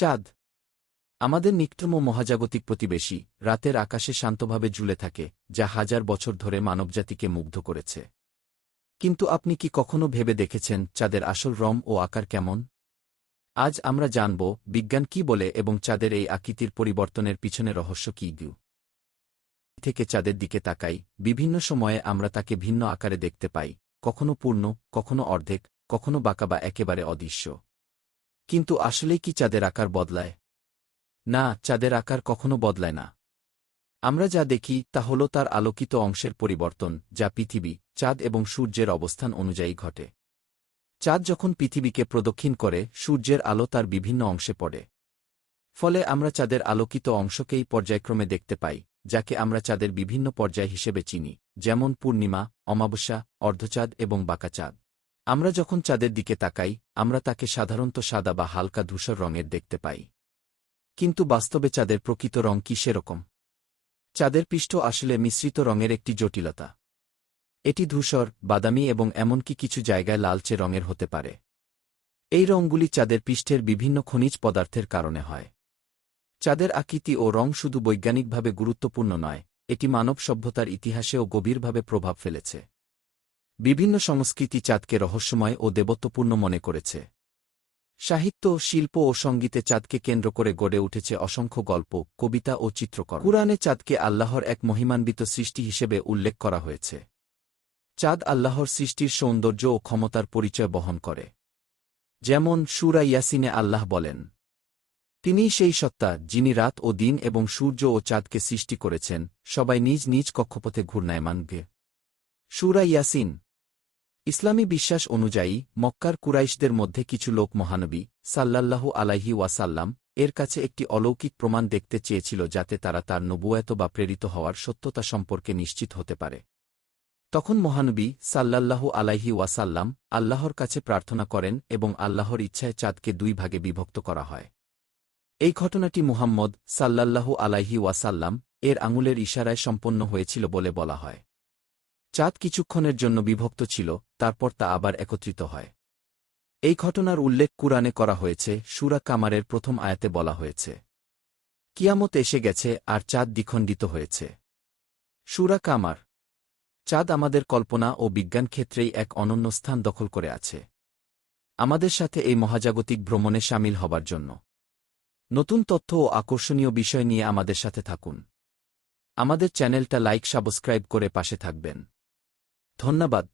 চাঁদ। আমাদের নিকটম মহাজাগতিক প্রতিবেশী রাতের আকাশে শান্তভাবে ঝুলে থাকে, যা হাজার বছর ধরে মানবজাতিকে মুগ্ধ করেছে। কিন্তু আপনি কি কখনো ভেবে দেখেছেন চাঁদের আসল রম ও আকার কেমন? আজ আমরা জানব বিজ্ঞান কি বলে এবং চাঁদের এই আকৃতির পরিবর্তনের পিছনে রহস্য কি গু। থেকে চাঁদের দিকে তাকাই, বিভিন্ন সময়ে আমরা তাকে ভিন্ন আকারে দেখতে পাই, কখনো পূর্ণ, কখনো অর্ধেক, কখনো বাঁকা বা একেবারে অদৃশ্য। কিন্তু আসলেই কি চাঁদের আকার বদলায়? না, চাঁদের আকার কখনো বদলায় না। আমরা যা দেখি, তা হল তার আলোকিত অংশের পরিবর্তন, যা পৃথিবী, চাঁদ এবং সূর্যের অবস্থান অনুযায়ী ঘটে। চাঁদ যখন পৃথিবীকে প্রদক্ষিণ করে, সূর্যের আলো তার বিভিন্ন অংশে পড়ে। ফলে আমরা চাঁদের আলোকিত অংশকেই পর্যায়ক্রমে দেখতে পাই, যাকে আমরা চাঁদের বিভিন্ন পর্যায় হিসেবে চিনি, যেমন পূর্ণিমা, অমাবস্যা, অর্ধচাঁদ এবং বাঁকা চাঁদ। আমরা যখন চাঁদের দিকে তাকাই, আমরা তাকে সাধারণত সাদা বা হালকা ধূসর রঙের দেখতে পাই। কিন্তু বাস্তবে চাঁদের প্রকৃত রং কি সেরকম? চাঁদের পৃষ্ঠ আসলে মিশ্রিত রঙের একটি জটিলতা। এটি ধূসর, বাদামি এবং এমনকি কিছু জায়গায় লালচে রঙের হতে পারে। এই রঙগুলি চাঁদের পৃষ্ঠের বিভিন্ন খনিজ পদার্থের কারণে হয়। চাঁদের আকৃতি ও রং শুধু বৈজ্ঞানিকভাবে গুরুত্বপূর্ণ নয়, এটি মানব সভ্যতার ইতিহাসেও গভীরভাবে প্রভাব ফেলেছে। বিভিন্ন সংস্কৃতি চাঁদকে রহস্যময় ও দেবত্বপূর্ণ মনে করেছে। সাহিত্য, শিল্প ও সঙ্গীতে চাঁদকে কেন্দ্র করে গড়ে উঠেছে অসংখ্য গল্প, কবিতা ও চিত্রকর কুরআনে চাঁদকে আল্লাহর এক মহিমান্বিত সৃষ্টি হিসেবে উল্লেখ করা হয়েছে। চাঁদ আল্লাহর সৃষ্টির সৌন্দর্য ও ক্ষমতার পরিচয় বহন করে। যেমন সুরা ইয়াসিনে আল্লাহ বলেন তিনিই সেই সত্তা, যিনি রাত ও দিন এবং সূর্য ও চাঁদকে সৃষ্টি করেছেন, সবাই নিজ নিজ কক্ষপথে ঘূর্ণায়মান গে। সুরা ইয়াসিন ইসলামী বিশ্বাস অনুযায়ী, মক্কার কুরাইশদের মধ্যে কিছু লোক মহানবী, সাল্লাল্লাহু আলাইহি ওয়াসাল্লাম, এর কাছে একটি অলৌকিক প্রমাণ দেখতে চেয়েছিল যাতে তারা তার নবুয়াত বা প্রেরিত হওয়ার সত্যতা সম্পর্কে নিশ্চিত হতে পারে। তখন মহানবী, সাল্লাল্লাহু আলাইহি ওয়াসাল্লাম, আল্লাহর কাছে প্রার্থনা করেন এবং আল্লাহর ইচ্ছায় চাঁদকে দুই ভাগে বিভক্ত করা হয়। এই ঘটনাটি মুহাম্মদ, সাল্লাল্লাহু আলাইহি ওয়াসাল্লাম, এর আঙুলের ইশারায় সম্পন্ন হয়েছিল বলে বলা হয়। চাঁদ কিছুক্ষণের জন্য বিভক্ত ছিল, তারপর তা আবার একত্রিত হয়। এই ঘটনার উল্লেখ কুরআনে করা হয়েছে, সুরা কামারের প্রথম আয়াতে বলা হয়েছে। কিয়ামত এসে গেছে আর চাঁদ দ্বিখণ্ডিত হয়েছে। সুরা কামার। চাঁদ আমাদের কল্পনা ও বিজ্ঞান ক্ষেত্রেই এক অনন্য স্থান দখল করে আছে। আমাদের সাথে এই মহাজাগতিক ভ্রমণে সামিল হবার জন্য। নতুন তথ্য ও আকর্ষণীয় বিষয় নিয়ে আমাদের সাথে থাকুন। আমাদের চ্যানেলটা লাইক, সাবস্ক্রাইব করে পাশে থাকবেন। ধন্যবাদ।